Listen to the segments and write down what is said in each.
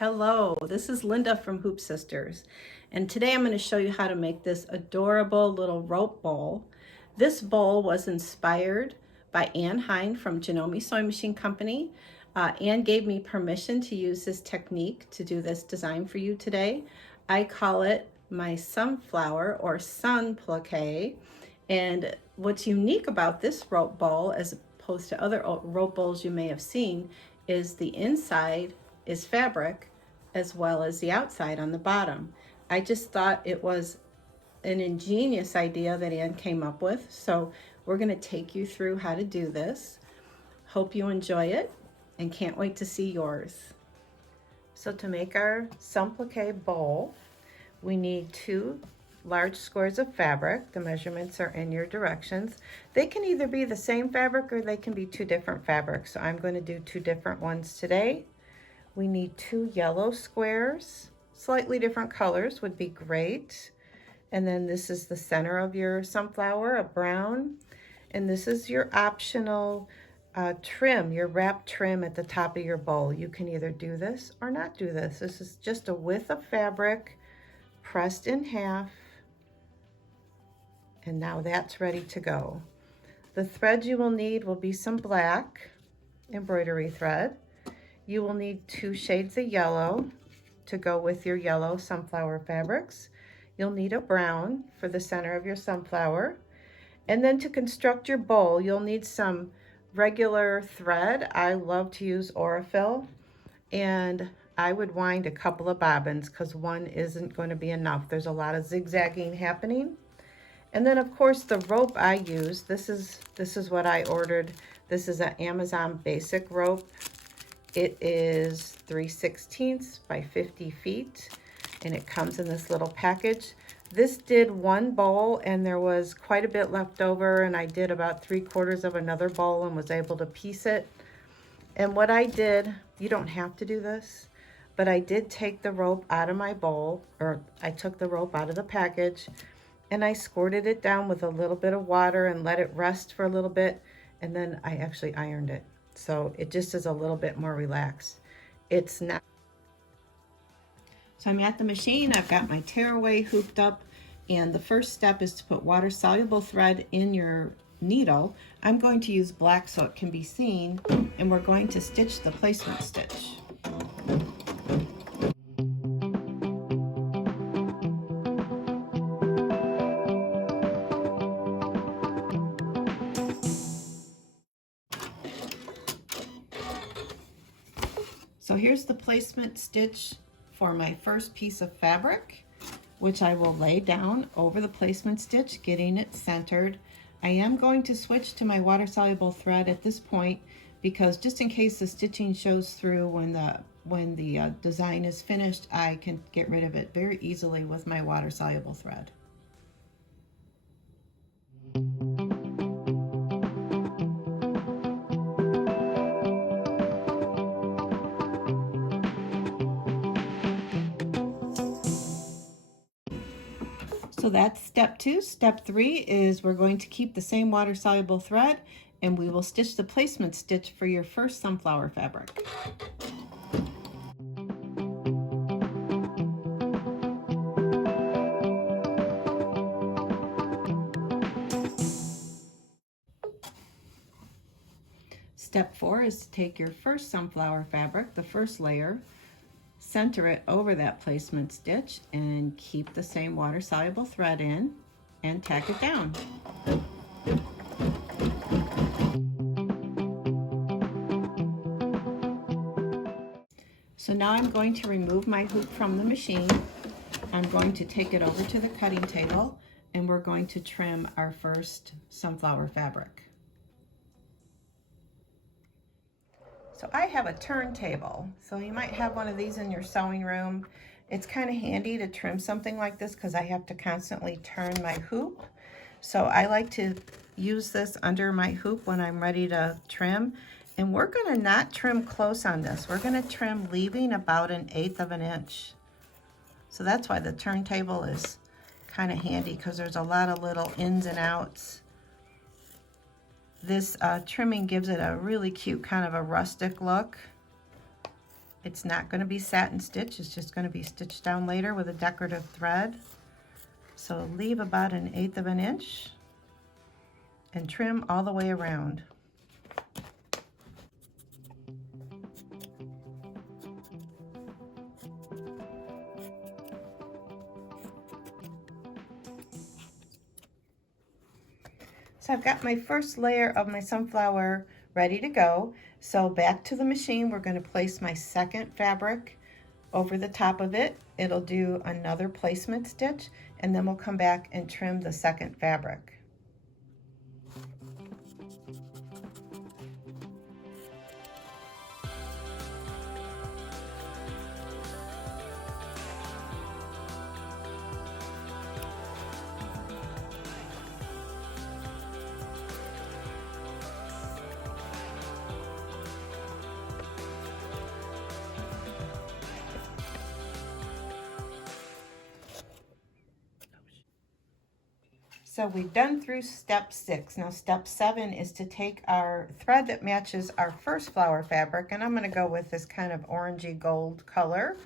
Hello, this is Lynda from Hoop Sisters, and today I'm going to show you how to make this adorable little rope bowl. This bowl was inspired by Ann Hine from Janome Sewing Machine Company. Ann gave me permission to use this technique to do this design for you today. I call it my sunflower or Sunpplique, and what's unique about this rope bowl as opposed to other rope bowls you may have seen is the inside is fabric as well as the outside on the bottom. I just thought it was an ingenious idea that Ann came up with, so we're going to take you through how to do this. Hope you enjoy it and can't wait to see yours. So to make our Sunpplique bowl, we need 2 large squares of fabric. The measurements are in your directions. They can either be the same fabric or they can be 2 different fabrics. So I'm going to do 2 different ones today. We need 2 yellow squares. Slightly different colors would be great. And then this is the center of your sunflower, a brown. And this is your optional trim, your wrap trim at the top of your bowl. You can either do this or not do this. This is just a width of fabric pressed in half. And now that's ready to go. The thread you will need will be some black embroidery thread. You will need 2 shades of yellow to go with your yellow sunflower fabrics. You'll need a brown for the center of your sunflower. And then to construct your bowl, you'll need some regular thread. I love to use Aurifil, and I would wind a couple of bobbins because one isn't going to be enough. There's a lot of zigzagging happening. And then of course the rope I use, this is what I ordered. This is an Amazon basic rope. It is 3/16 by 50 feet, and it comes in this little package. This did 1 bowl, and there was quite a bit left over, and I did about 3/4 of another bowl and was able to piece it. And what I did, you don't have to do this, but I did take the rope out of my bowl, or I took the rope out of the package, and I squirted it down with a little bit of water and let it rest for a little bit, and then I actually ironed it. So it just is a little bit more relaxed. It's not. So I'm at the machine. I've got my tearaway hooped up, and the first step is to put water-soluble thread in your needle. I'm going to use black so it can be seen, and we're going to stitch the placement stitch. So here's the placement stitch for my first piece of fabric, which I will lay down over the placement stitch, getting it centered. I am going to switch to my water-soluble thread at this point because just in case the stitching shows through when the design is finished, I can get rid of it very easily with my water-soluble thread. So that's step 2. Step 3 is we're going to keep the same water-soluble thread, and we will stitch the placement stitch for your first sunflower fabric. Step 4 is to take your first sunflower fabric, the first layer, center it over that placement stitch and keep the same water-soluble thread in and tack it down. So now I'm going to remove my hoop from the machine. I'm going to take it over to the cutting table, and we're going to trim our first sunflower fabric. So I have a turntable, so you might have one of these in your sewing room. It's kind of handy to trim something like this because I have to constantly turn my hoop. So I like to use this under my hoop when I'm ready to trim. And we're going to not trim close on this. We're going to trim leaving about 1/8 of an inch. So that's why the turntable is kind of handy, because there's a lot of little ins and outs. This trimming gives it a really cute kind of a rustic look. It's not going to be satin stitch, it's just going to be stitched down later with a decorative thread. So leave about 1/8 of an inch and trim all the way around. So I've got my first layer of my sunflower ready to go. So back to the machine, we're going to place my second fabric over the top of it. It'll do another placement stitch, and then we'll come back and trim the second fabric. So we've done through step 6. Now step 7 is to take our thread that matches our first flower fabric, and I'm going to go with this kind of orangey gold color,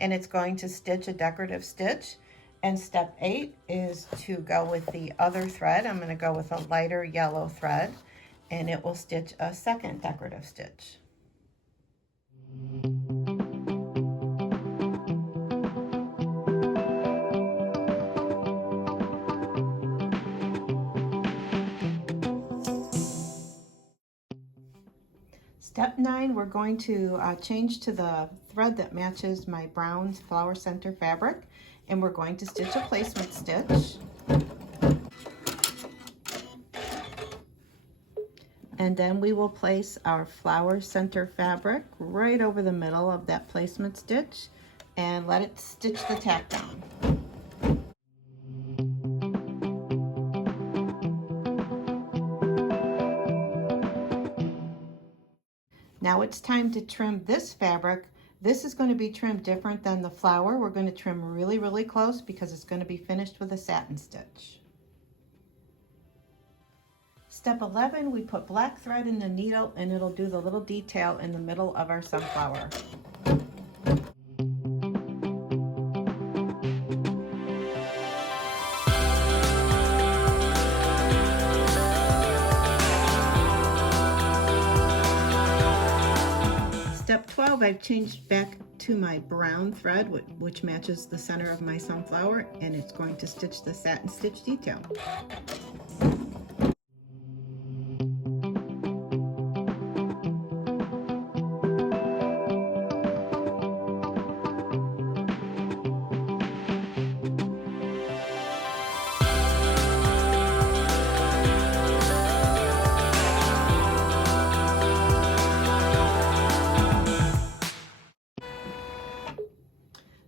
and it's going to stitch a decorative stitch. And step 8 is to go with the other thread. I'm going to go with a lighter yellow thread, and it will stitch a second decorative stitch. Step 9, we're going to change to the thread that matches my brown flower center fabric, and we're going to stitch a placement stitch. And then we will place our flower center fabric right over the middle of that placement stitch and let it stitch the tack down. Now it's time to trim this fabric. This is going to be trimmed different than the flower. We're going to trim really, really close because it's going to be finished with a satin stitch. Step 11, we put black thread in the needle and it'll do the little detail in the middle of our sunflower. Step 12, I've changed back to my brown thread, which matches the center of my sunflower, and it's going to stitch the satin stitch detail.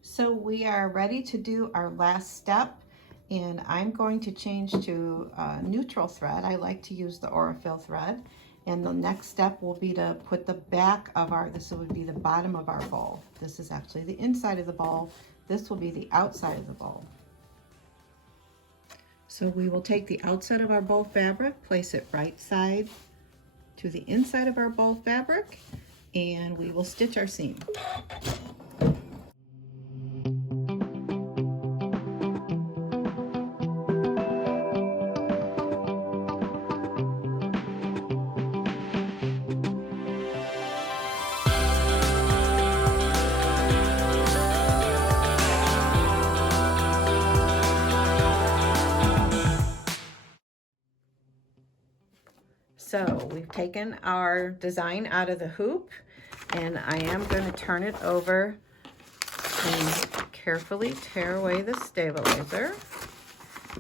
So we are ready to do our last step, and I'm going to change to neutral thread. I like to use the Aurifil thread, and the next step will be to put the back of this would be the bottom of our bowl. This is actually the inside of the bowl. This will be the outside of the bowl. So we will take the outside of our bowl fabric, place it right side to the inside of our bowl fabric, and we will stitch our seam. So we've taken our design out of the hoop, and I am going to turn it over and carefully tear away the stabilizer.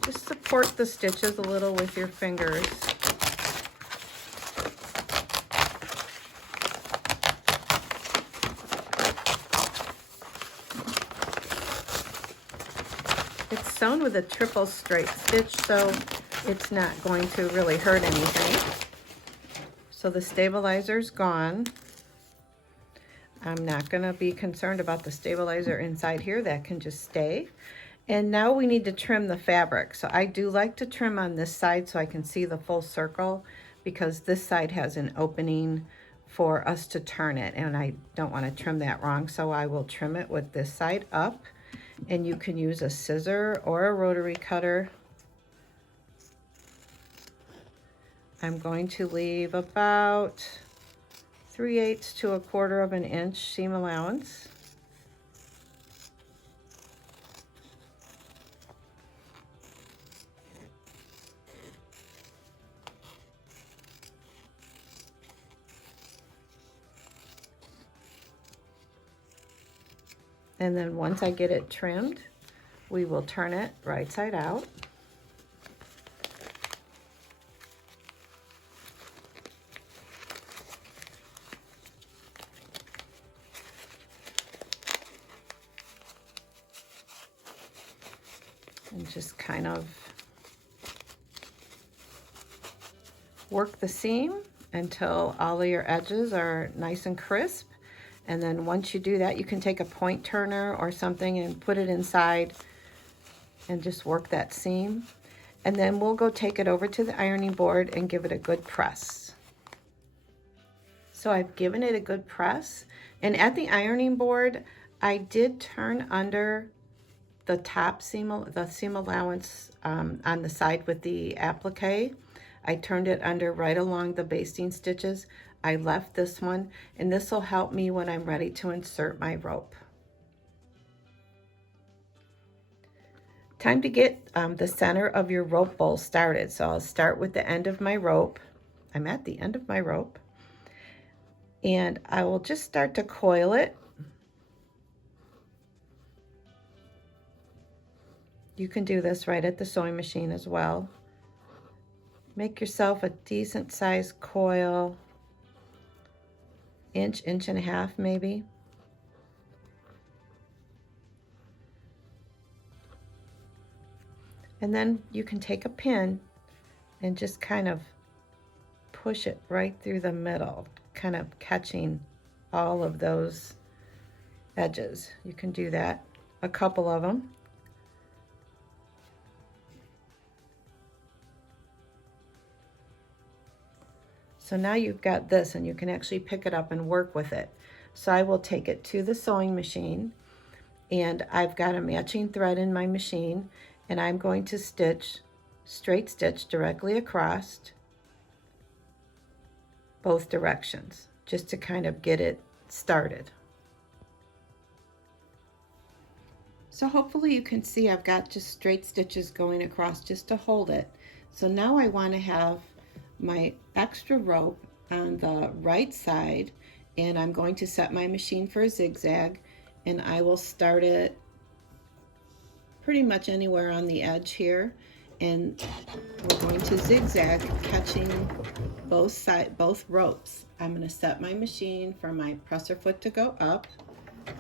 Just support the stitches a little with your fingers. It's sewn with a triple straight stitch, so it's not going to really hurt anything. So the stabilizer's gone. I'm not going to be concerned about the stabilizer inside here. That can just stay. And now we need to trim the fabric. So I do like to trim on this side so I can see the full circle, because this side has an opening for us to turn it, and I don't want to trim that wrong, so I will trim it with this side up, and you can use a scissor or a rotary cutter. I'm going to leave about 3/8 to 1/4 of an inch seam allowance. And then once I get it trimmed, we will turn it right side out. And just kind of work the seam until all of your edges are nice and crisp. And then once you do that, you can take a point turner or something and put it inside and just work that seam. And then we'll go take it over to the ironing board and give it a good press. So I've given it a good press. And at the ironing board, I did turn under the top seam, the seam allowance on the side with the applique. I turned it under right along the basting stitches. I left this one, and this will help me when I'm ready to insert my rope. Time to get the center of your rope bowl started. So I'll start with the end of my rope. I'm at the end of my rope, and I will just start to coil it. You can do this right at the sewing machine as well. Make yourself a decent sized coil, inch, 1.5 inches maybe. And then you can take a pin and just kind of push it right through the middle, kind of catching all of those edges. You can do that, a couple of them. So now you've got this, and you can actually pick it up and work with it. So I will take it to the sewing machine, and I've got a matching thread in my machine, and I'm going to stitch, straight stitch directly across both directions, just to kind of get it started. So hopefully you can see I've got just straight stitches going across just to hold it. So now I want to have my extra rope on the right side, and I'm going to set my machine for a zigzag, and I will start it pretty much anywhere on the edge here, and we're going to zigzag, catching both ropes. I'm going to set my machine for my presser foot to go up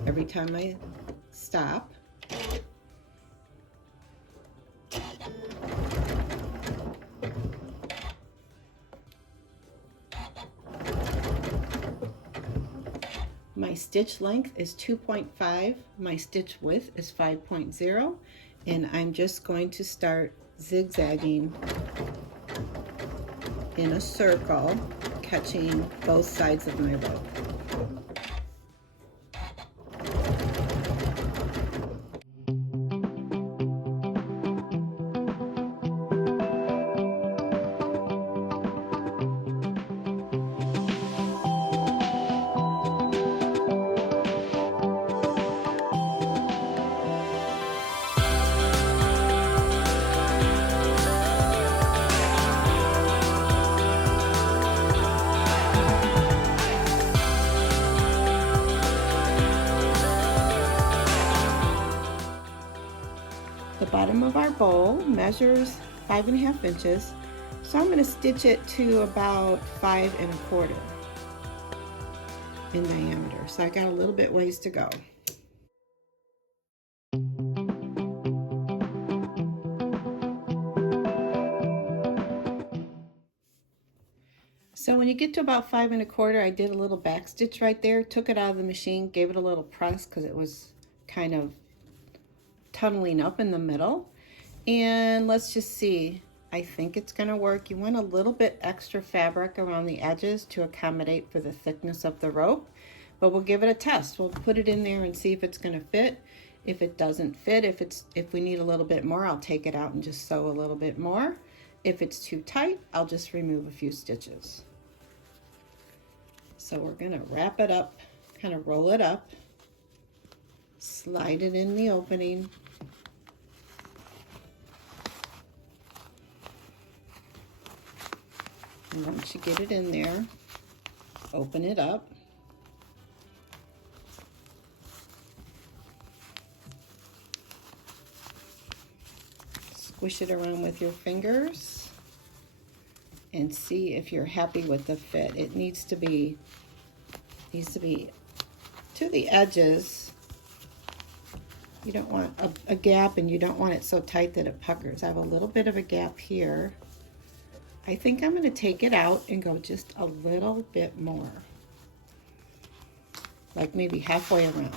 every time I stop. My stitch length is 2.5, my stitch width is 5.0, and I'm just going to start zigzagging in a circle, catching both sides of my rope. The bottom of our bowl measures 5.5 inches, so I'm going to stitch it to about 5 1/4 in diameter. So I got a little bit ways to go. So when you get to about 5 1/4, I did a little back stitch right there, took it out of the machine, gave it a little press because it was kind of tunneling up in the middle. And let's just see, I think it's going to work. You want a little bit extra fabric around the edges to accommodate for the thickness of the rope, but we'll give it a test. We'll put it in there and see if it's going to fit. If it doesn't fit, if we need a little bit more, I'll take it out and just sew a little bit more. If it's too tight, I'll just remove a few stitches. So we're going to wrap it up, kind of roll it up, slide it in the opening. And once you get it in there, open it up. Squish it around with your fingers and see if you're happy with the fit. It needs to be to the edges. You don't want a gap, and you don't want it so tight that it puckers. I have a little bit of a gap here. I think I'm going to take it out and go just a little bit more, like maybe halfway around.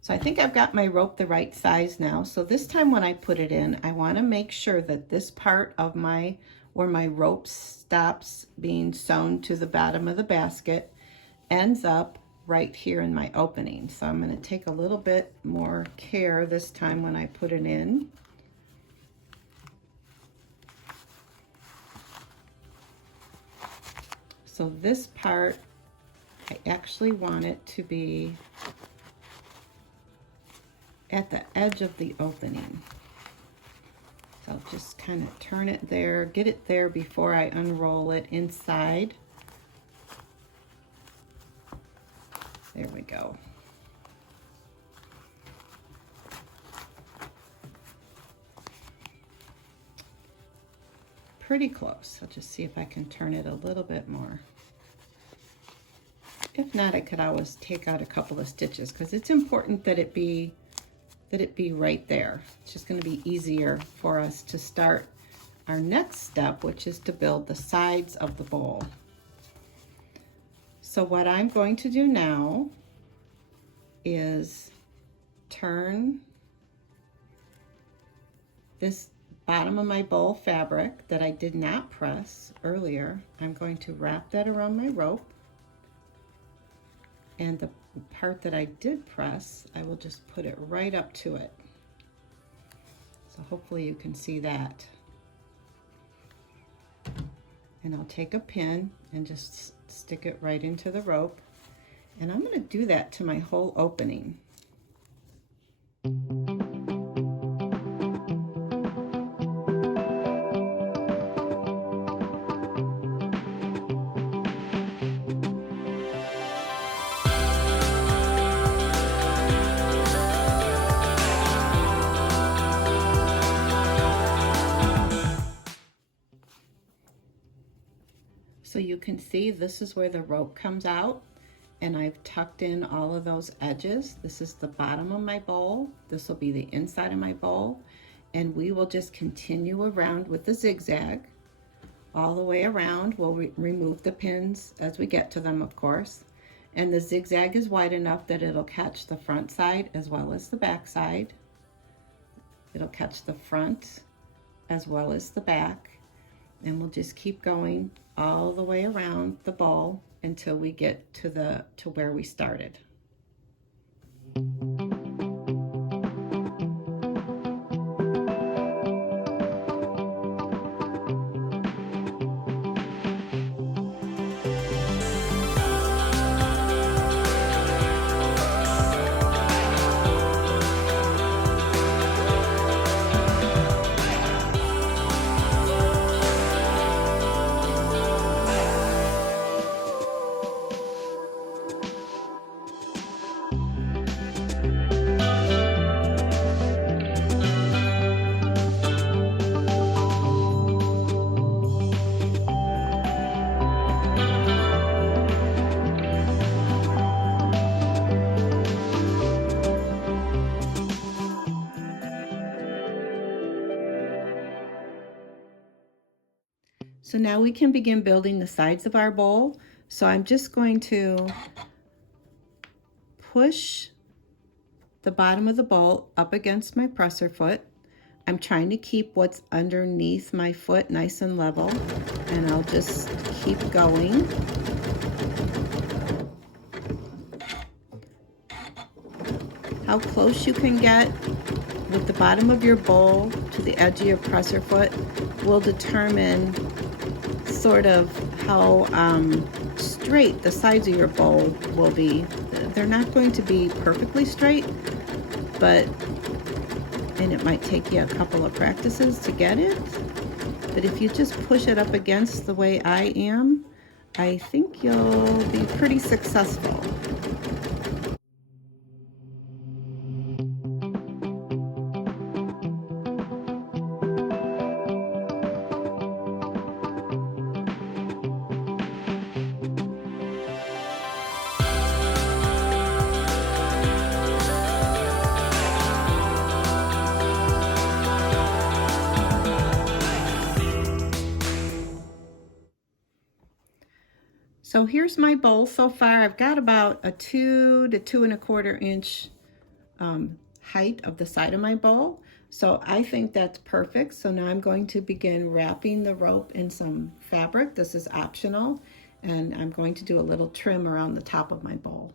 So I think I've got my rope the right size now. So this time when I put it in, I want to make sure that this part of where my rope stops being sewn to the bottom of the basket ends up right here in my opening. So I'm going to take a little bit more care this time when I put it in. So this part, I actually want it to be at the edge of the opening. So I'll just kind of turn it there, get it there before I unroll it inside. There we go. Pretty close. I'll just see if I can turn it a little bit more. If not, I could always take out a couple of stitches, because it's important that it be right there. It's just going to be easier for us to start our next step, which is to build the sides of the bowl. So what I'm going to do now is turn this bottom of my bowl fabric that I did not press earlier. I'm going to wrap that around my rope, and the part that I did press, I will just put it right up to it. So hopefully you can see that. And I'll take a pin and just stick it right into the rope. And I'm going to do that to my whole opening. So you can see this is where the rope comes out, and I've tucked in all of those edges. This is the bottom of my bowl. This will be the inside of my bowl, and we will just continue around with the zigzag all the way around. We'll remove the pins as we get to them, of course, and the zigzag is wide enough that it'll catch the front side as well as the back side. It'll catch the front as well as the back, and we'll just keep going all the way around the bowl until we get to where we started. So now we can begin building the sides of our bowl. So I'm just going to push the bottom of the bowl up against my presser foot. I'm trying to keep what's underneath my foot nice and level, and I'll just keep going. How close you can get with the bottom of your bowl to the edge of your presser foot will determine sort of how straight the sides of your bowl will be. They're not going to be perfectly straight, and it might take you a couple of practices to get it. But if you just push it up against the way I am, I think you'll be pretty successful. So here's my bowl so far. I've got about a 2 to 2 1/4 inch height of the side of my bowl. So I think that's perfect. So now I'm going to begin wrapping the rope in some fabric. This is optional, and I'm going to do a little trim around the top of my bowl.